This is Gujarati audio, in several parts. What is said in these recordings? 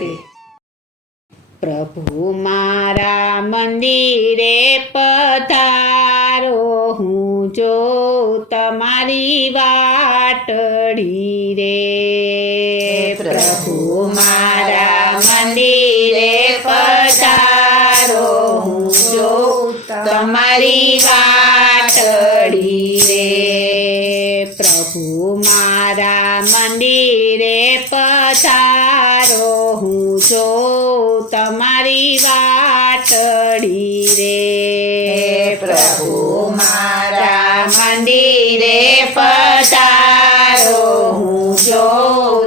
રાધે. પ્રભુ મારા મંદિરે પધારો, હું જો તમારી વાટડી રે. પ્રભુ મારા મંદિરે પધારો, હું જો તમારી વાટડી રે. પ્રભુ મારા મંદિરે પધારો, હું જો તમારી વાટડી રે. પ્રભુ મારા મંદિરે પધારો, હું જો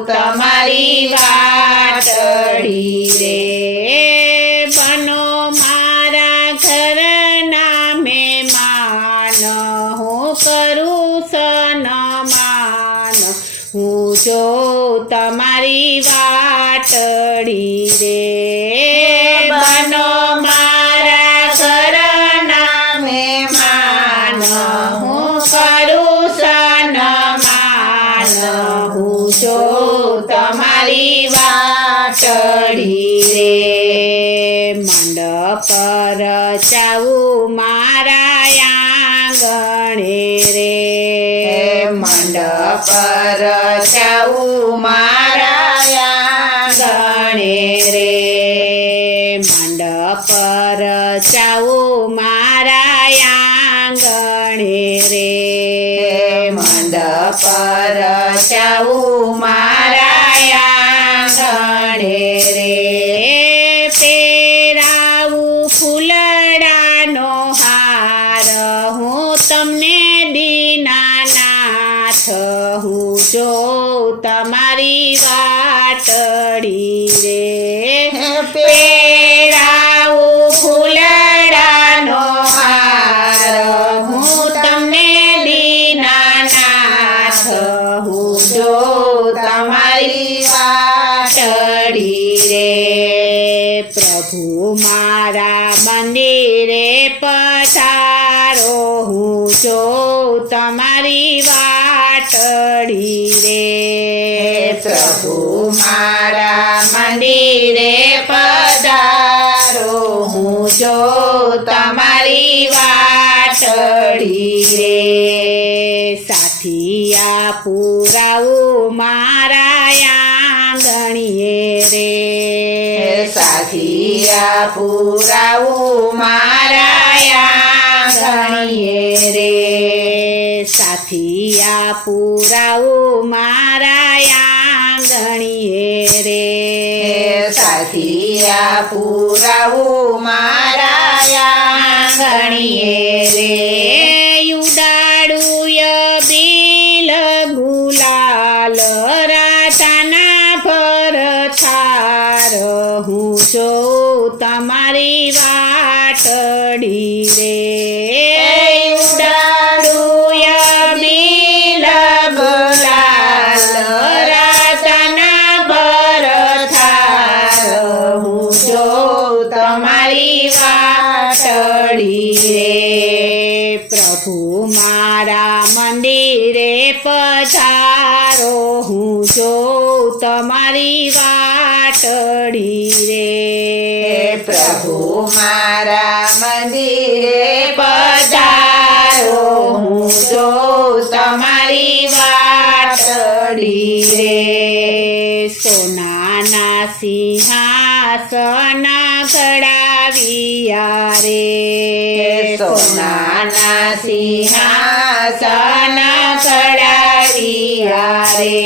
તમારી વાટડી રે. બનો મારા ઘરના મહેમાન, હું કરું સન્માન, હું જો તમારી વાટડી રે. બનો મારા ઘરના મહેમાન, હું કરું સન્માન, હું જો તમારી વાટડી રે. મંડપ રચાવું મારા આંગણે રે. મંડપ રચાવું મારા આંગણે રે. મંડપ રચાવું મારા આંગણે રે. મંડપ રચાવું મારા આંગણે રે. પહેરાવું ફૂલડાનો હાર, હું તમને દીનાનાથ, હું જો તમારી વાટડી રે. પહેરાવું ફૂલડાનો હાર, હું તમને દીનાનાથ, હું જો તમારી વાટડી રે. પ્રભુ મારા મંદિરે પધારો, હું જો તમારી વાટડી રે. પ્રભુ મારા મંદિરે પધારો, હું જો તમારી વાટડી રે. સાથિયા પુરાવું મારા આંગણીએ રે. સાથિયા પુરાવું મારા આંગણીએ રે. સાથિયા પુરાવું મારા આંગણીએ રે. સાથિયા પુરાવું મારા આંગણીએ રે. યુડાડું બીલ ગુલાલ, રાધાના ભરથાર, હું જો તમારી વાટડી રે. યુડાડું બીલ ગુલાલ, રાધાના ભરથાર, હું જો તમારી વાટડી રે. પ્રભુ મારા મંદિરે પધારો, હું જો તમારી વાટડી રે. પ્રભુ મારા મંદિરે પધારો, હું જો તમારી વાટડી રે. સોનાના સિંહાસન ઘડાવ્યા રે. સોનાના સિંહાસન ઘડાવ્યા રે.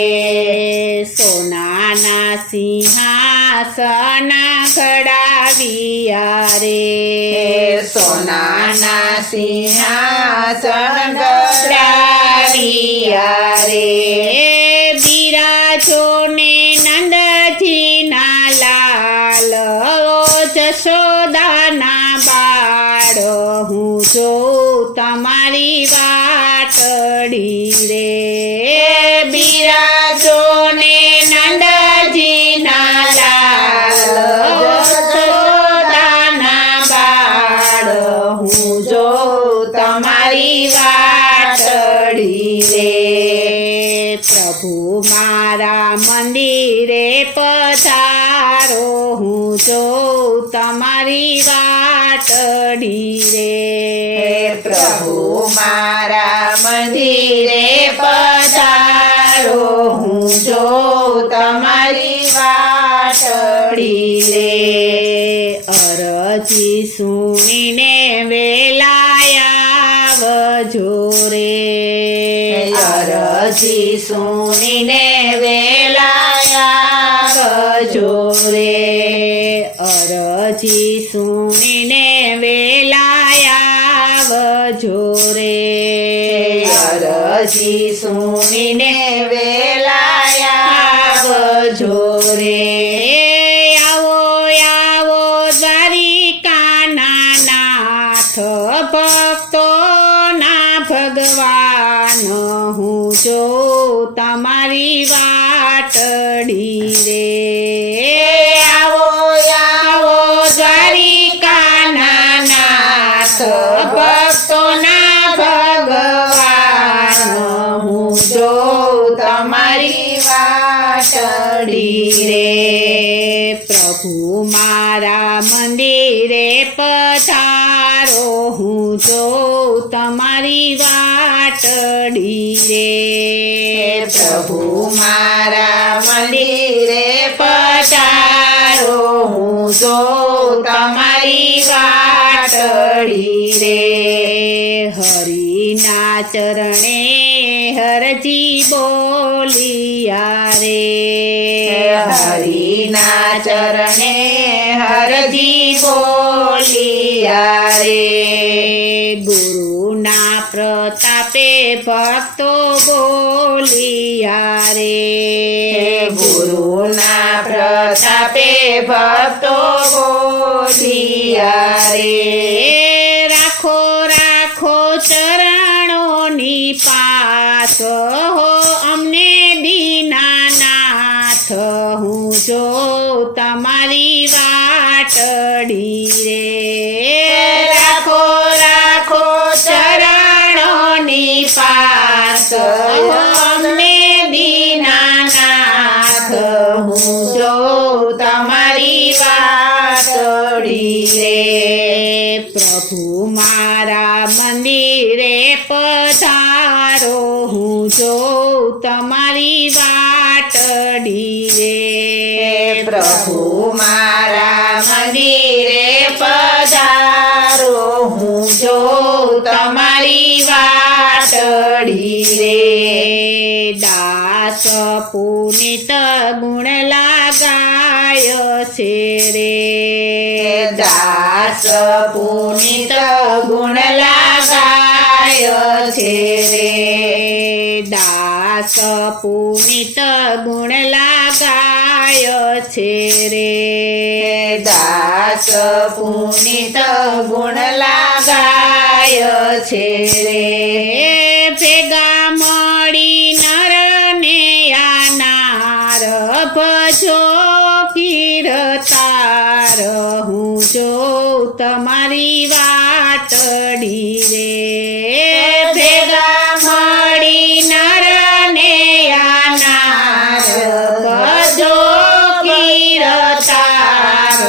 સોનાના સિંહાસન ઘડાવ્યા રે. સોનાના સિંહાસન ઘડાવ્યા રે. બિરાજો ને નંદજીના લાલ, જશોદાના બાળ, હું જો તમારી વાટડી રે. બિરાજો ને નંદજીના લાલ, જશોદાના બાળ, હું જો તમારી વાટડી રે. પ્રભુ મારા મંદિરે પધારો, પધારો હું જોઉં તમારી વાટડી રે. પ્રભુ મારા મંદિરે પધારો હું જોઉં તમારી વાટડી રે. અરજી સુણીને વેલાયાવજો રે. અરજી સુણીને વેલાયાવજો રે. અરજી સુણીને વેલાયાવજો રે. અરજી સુણીને વેલાયાવજો રે. આવો આવો દ્વારિકાના નાથ ભક્તોના ભગવાન હું જોઉં તમારી વાટડી રે. આવો આવો દ્વારિકાના નાથ ભક્તોના ભગવાન હું જોઉં તમારી વાટડી રે. પ્રભુ મારા મંદિરે પધારો હું જોઉં તમારી વાટડી રે. પ્રભુ મારા મંદિરે પધારો હું જોઉં તમારી વાટડી રે. હરિના ચરણે હરજી બોલિયા રે. હરિના ચરણે હરજી બોલિયા રે. ગુરુના પ્રતાપે ભક્તો બોલિયા રે. ગુરુના પ્રતાપે ભક્તો બોલિયા રે. રાખો રાખો ચરણોની પાસ હો અમને દીનાનાથ હું જોઉં તમારી વાટડી રે. રાખો રાખો ચરણોની પાસ અમને દીનાનાથ હું જોઉં તમારી વાટડી રે. પ્રભુ મારા મંદિરે પધારો હું જોઉં તમારી વાટડી રે. પ્રભુ મારા મંદિરે પધારો હું જોઉં તમારી વાટડી રે. દાસ પુનિત ગુણ લાગાય છે રે. દાસ પુનિત ગુણ લાગાય છે રે. દાસ પુનિત ગુણ લાગાય છે રે. દાસ પુનિત ગુણ લાગાય છે રે. ભેગા મળી નર ને આનાર ભજો કીર્તાર હું જોઉં તમારી વાટડી રે. ભેગા મળી નર ને આનાર ભજો કીર્તાર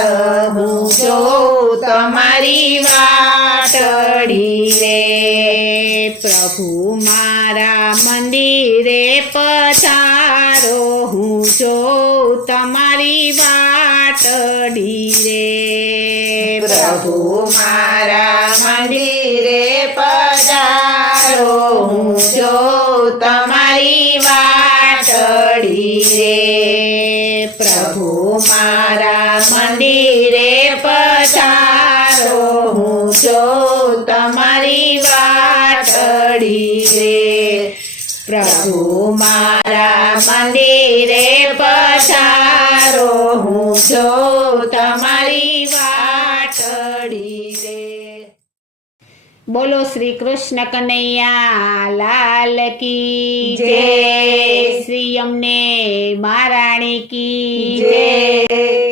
હું જોઉં તમારી વાટડી રે. પ્રભુ મારા મંદિરે પધારો હું જોઉં તમારી વાટડી રે. પ્રભુ મારા મંદિરે પધારો હું જોઉં તમારી વાટડી રે. પ્રભુ મારા મંદિરે પધારો હું જોઉં તમારી વાટડી રે. પ્રભુ મારા મંદિરે પધારો હું જોઉં તમારી વાટડી રે. બોલો શ્રી કૃષ્ણ કનૈયા લાલ કી જય. શ્રી અમને મહારાણી કી જય.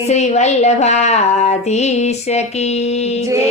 શ્રી વલ્લભાધીશ કી જય.